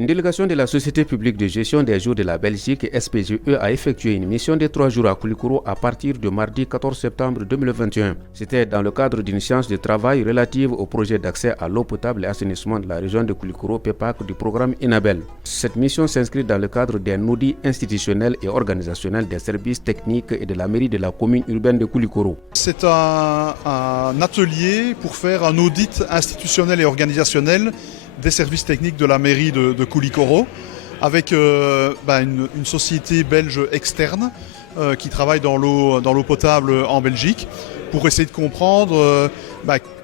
Une délégation de la Société publique de gestion des eaux de la Belgique, SPGE, a effectué une mission de 3 jours à Koulikoro à partir de mardi 14 septembre 2021. C'était dans le cadre d'une séance de travail relative au projet d'accès à l'eau potable et assainissement de la région de Koulikoro, PEPAC, du programme Enabel. Cette mission s'inscrit dans le cadre d'un audit institutionnel et organisationnel des services techniques et de la mairie de la commune urbaine de Koulikoro. C'est un atelier pour faire un audit institutionnel et organisationnel des services techniques de la mairie de Koulikoro avec une société belge externe qui travaille dans l'eau potable en Belgique pour essayer de comprendre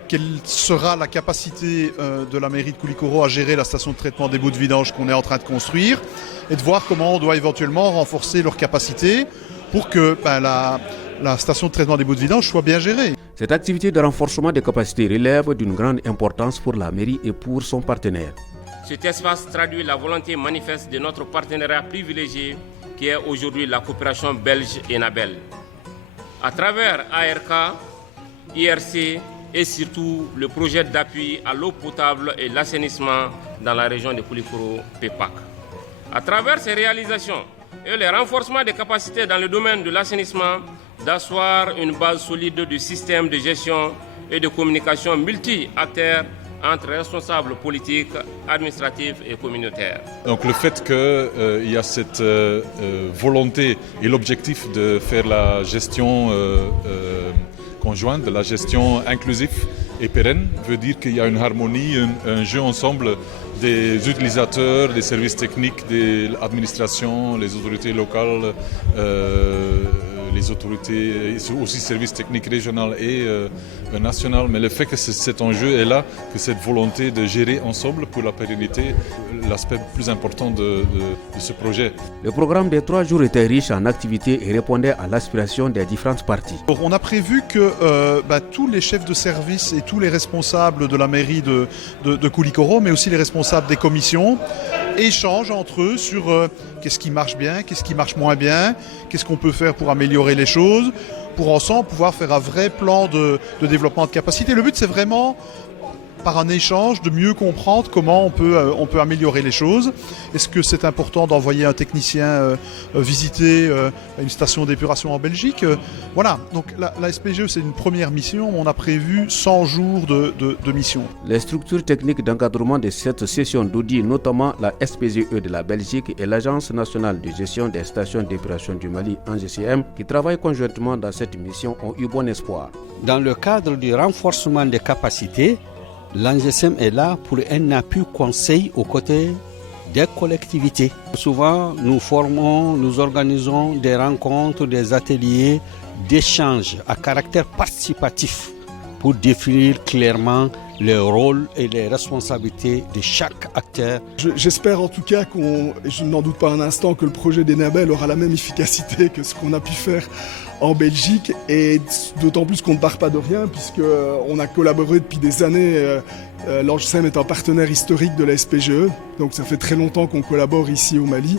quelle sera la capacité de la mairie de Koulikoro à gérer la station de traitement des boues de vidange qu'on est en train de construire et de voir comment on doit éventuellement renforcer leur capacité pour que la station de traitement des boues de vidange soit bien gérée. Cette activité de renforcement des capacités relève d'une grande importance pour la mairie et pour son partenaire. Cet espace traduit la volonté manifeste de notre partenariat privilégié qui est aujourd'hui la coopération belge Enabel. À travers ARK, IRC et surtout le projet d'appui à l'eau potable et l'assainissement dans la région de Koulikoro, PEPAC. À travers ces réalisations et le renforcement des capacités dans le domaine de l'assainissement, d'asseoir une base solide du système de gestion et de communication multi-acteurs entre responsables politiques, administratifs et communautaires. Donc le fait qu'il y a cette volonté et l'objectif de faire la gestion conjointe, de la gestion inclusive et pérenne, veut dire qu'il y a une harmonie, un jeu ensemble des utilisateurs, des services techniques, de l'administration, les autorités locales, les autorités, aussi services techniques régionaux et nationaux. Mais le fait que cet enjeu est là, que cette volonté de gérer ensemble pour la pérennité, l'aspect plus important de ce projet. Le programme des 3 jours était riche en activités et répondait à l'aspiration des différentes parties. On a prévu que tous les chefs de service et tous les responsables de la mairie de Koulikoro, mais aussi les responsables des commissions, échangent entre eux sur qu'est-ce qui marche bien, qu'est-ce qui marche moins bien, qu'est-ce qu'on peut faire pour améliorer les choses, pour ensemble pouvoir faire un vrai plan de développement de capacité. Le but, c'est vraiment, par un échange, de mieux comprendre comment on peut améliorer les choses. Est-ce que c'est important d'envoyer un technicien visiter une station d'épuration en Belgique? Voilà, donc la SPGE, c'est une première mission. On a prévu 100 jours de mission. Les structures techniques d'encadrement de cette session d'audit, notamment la SPGE de la Belgique et l'Agence nationale de gestion des stations d'épuration du Mali, ANGCM, qui travaillent conjointement dans cette mission, ont eu bon espoir. Dans le cadre du renforcement des capacités, l'ANGCM est là pour un appui conseil aux côtés des collectivités. Souvent, nous organisons des rencontres, des ateliers d'échange à caractère participatif pour définir clairement les rôles et les responsabilités de chaque acteur. J'espère en tout cas je n'en doute pas un instant, que le projet d'Enabel aura la même efficacité que ce qu'on a pu faire en Belgique, et d'autant plus qu'on ne part pas de rien puisqu'on a collaboré depuis des années. L'ANGCM est un partenaire historique de la SPGE, donc ça fait très longtemps qu'on collabore ici au Mali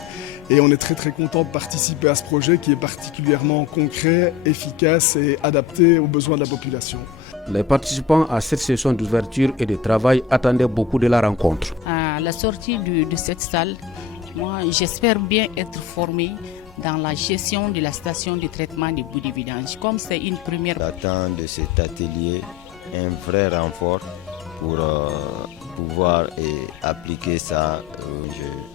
et on est très très content de participer à ce projet qui est particulièrement concret, efficace et adapté aux besoins de la population. Les participants à cette session d'ouverture et de travail attendaient beaucoup de la rencontre. À la sortie de cette salle, moi j'espère bien être formé dans la gestion de la station de traitement des boues de vidange. Comme c'est une première... J'attends de cet atelier un vrai renfort pour pouvoir appliquer ça où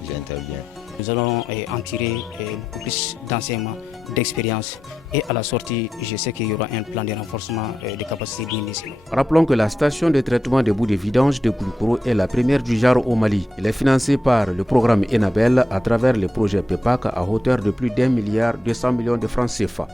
j'interviens. Nous allons en tirer beaucoup plus d'enseignements, d'expérience, et à la sortie, je sais qu'il y aura un plan de renforcement des capacités d'initiative. Rappelons que la station de traitement des boues de vidange de Koulikoro est la première du genre au Mali. Elle est financée par le programme Enabel à travers le projet PEPAC à hauteur de plus d'1,2 milliard de francs CFA.